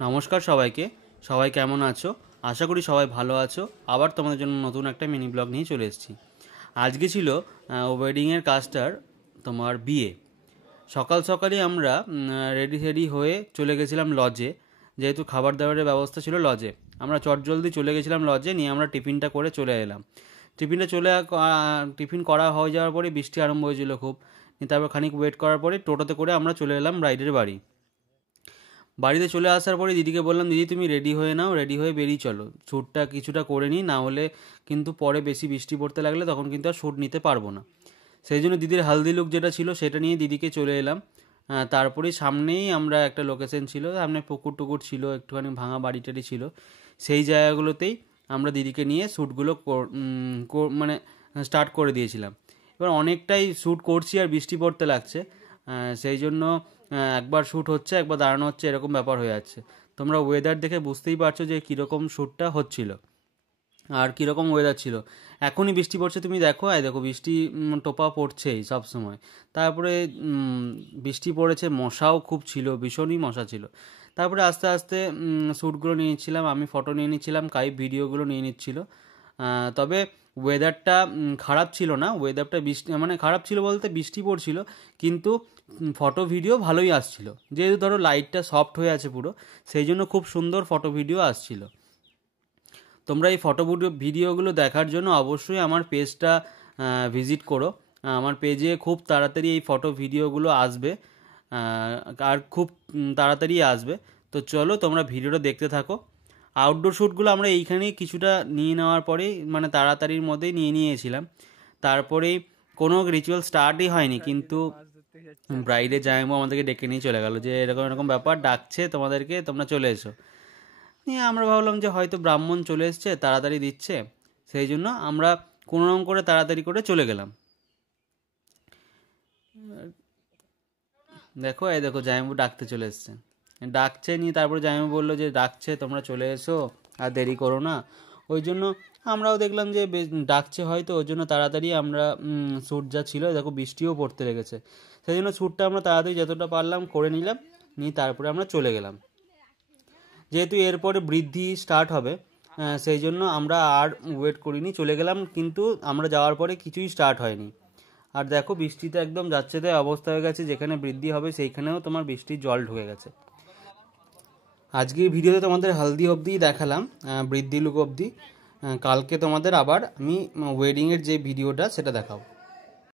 নমস্কার সবাইকে। সবাই কেমন আছো? আশা করি সবাই ভালো আছো। আবার তোমাদের জন্য নতুন একটা মিনি ব্লগ নিয়ে চলে এসেছি। আজকে ছিল ওয়েডিংয়ের কাজটার তোমার বিয়ে। সকাল সকালই আমরা রেডি হয়ে চলে গেছিলাম লজে, যেহেতু খাবার দাবারের ব্যবস্থা ছিল লজে। আমরা চটজলদি চলে গেছিলাম লজে, নিয়ে আমরা টিফিনটা করে চলে এলাম। টিফিন করা হয়ে যাওয়ার পরে বৃষ্টি আরম্ভ হয়েছিল খুব। তারপর খানিক ওয়েট করার পরে টোটোতে করে আমরা চলে এলাম ব্রাইডের বাড়িতে চলে আসার পরে দিদিকে বললাম, দিদি তুমি রেডি হয়ে নাও, রেডি হয়ে বেরিয়ে চলো, শ্যুটটা কিছুটা করে নিই, না হলে কিন্তু পরে বেশি বৃষ্টি পড়তে লাগলে তখন কিন্তু আর শ্যুট নিতে পারবো না। সেই জন্য দিদির হালদি লুক যেটা ছিল সেটা নিয়ে দিদিকে চলে এলাম। তারপরেই সামনেই আমরা একটা লোকেশন ছিল, সামনে পুকুর টুকুর ছিল, একটুখানি ভাঙা বাড়ি টাড়ি ছিল, সেই জায়গাগুলোতেই আমরা দিদিকে নিয়ে শ্যুটগুলো মানে স্টার্ট করে দিয়েছিলাম। এবার অনেকটাই শ্যুট করছি আর বৃষ্টি পড়তে লাগছে, সেই জন্য একবার শ্যুট হচ্ছে একবার দাঁড়ানো হচ্ছে, এরকম ব্যাপার হয়ে যাচ্ছে। তোমরা ওয়েদার দেখে বুঝতেই পারছো যে কীরকম শ্যুটটা হচ্ছিল আর কীরকম ওয়েদার ছিল। এখনই বৃষ্টি পড়ছে, তুমি দেখো, দেখো বৃষ্টি টোপা পড়ছেই সব সময়। তারপরে বৃষ্টি পড়েছে, মশাও খুব ছিল, ভীষণই মশা ছিল। তারপরে আস্তে আস্তে শ্যুটগুলো নিয়ে নিচ্ছিলাম, আমি ফটো নিয়ে নিচ্ছিলাম, কাই ভিডিওগুলো নিয়ে নিচ্ছিল। তবে ওয়েদারটা খারাপ ছিল না, ওয়েদারটা বৃষ্টি মানে খারাপ ছিল বলতে বৃষ্টি পড়ছিল, কিন্তু ফটো ভিডিও ভালোই আসছিল, যেহেতু ধরো লাইটটা সফট হয়ে আছে পুরো, সেই জন্য খুব সুন্দর ফটো ভিডিও আসছিল। তোমরা এই ফটো ভিডিওগুলো দেখার জন্য অবশ্যই আমার পেজটা ভিজিট করো। আমার পেজে খুব তাড়াতাড়ি এই ফটো ভিডিওগুলো আসবে, আর খুব তাড়াতাড়ি আসবে। তো চলো তোমরা ভিডিওটা দেখতে থাকো। আউটডোর শ্যুটগুলো আমরা এইখানেই কিছুটা নিয়ে নেওয়ার পরেই, মানে তাড়াতাড়ির মধ্যেই নিয়েছিলাম। তারপরেই কোনো রিচুয়াল স্টার্টই হয়নি, কিন্তু ব্রাইডের জামাইবাবু আমাদেরকে ডেকে নিয়ে চলে গেল, যে এরকম এরকম ব্যাপার, ডাকছে তোমাদেরকে, তোমরা চলে এসো। নিয়ে আমরা ভাবলাম যে হয়তো ব্রাহ্মণ চলে এসছে, তাড়াতাড়ি দিচ্ছে, সেই জন্য আমরা কোনোরকম করে তাড়াতাড়ি করে চলে গেলাম। দেখো জামাইবাবু ডাকতে চলে এসছে, ডাকছে, নিয়ে তারপরে জামাইবাবু বললো যে ডাকছে, তোমরা চলে এসো, আর দেরি করো না। ওই জন্য আমরাও দেখলাম যে ডাকছে হয়তো, ওই জন্য তাড়াতাড়ি আমরা শ্যুট যা ছিল, দেখো বৃষ্টিও পড়তে লেগেছে, সেই জন্য শ্যুটটা আমরা তাড়াতাড়ি যতটা পারলাম করে নিলাম, নিয়ে তারপরে আমরা চলে গেলাম। যেহেতু এরপরে বৃদ্ধি স্টার্ট হবে, সেই জন্য আমরা আর ওয়েট করিনি, চলে গেলাম। কিন্তু আমরা যাওয়ার পরে কিছুই স্টার্ট হয়নি, আর দেখো বৃষ্টিতে একদম যাচ্ছে তাই অবস্থা হয়ে গেছে, যেখানে বৃদ্ধি হবে সেইখানেও তোমার বৃষ্টির জল ঢুকে গেছে। আজকের ভিডিওতে তোমাদের হালদি অবধি দেখালাম, বৃদ্ধি লুক অবধি। কালকে তোমাদের আবার আমি ওয়েডিংয়ের যে ভিডিওটা সেটা দেখাবো।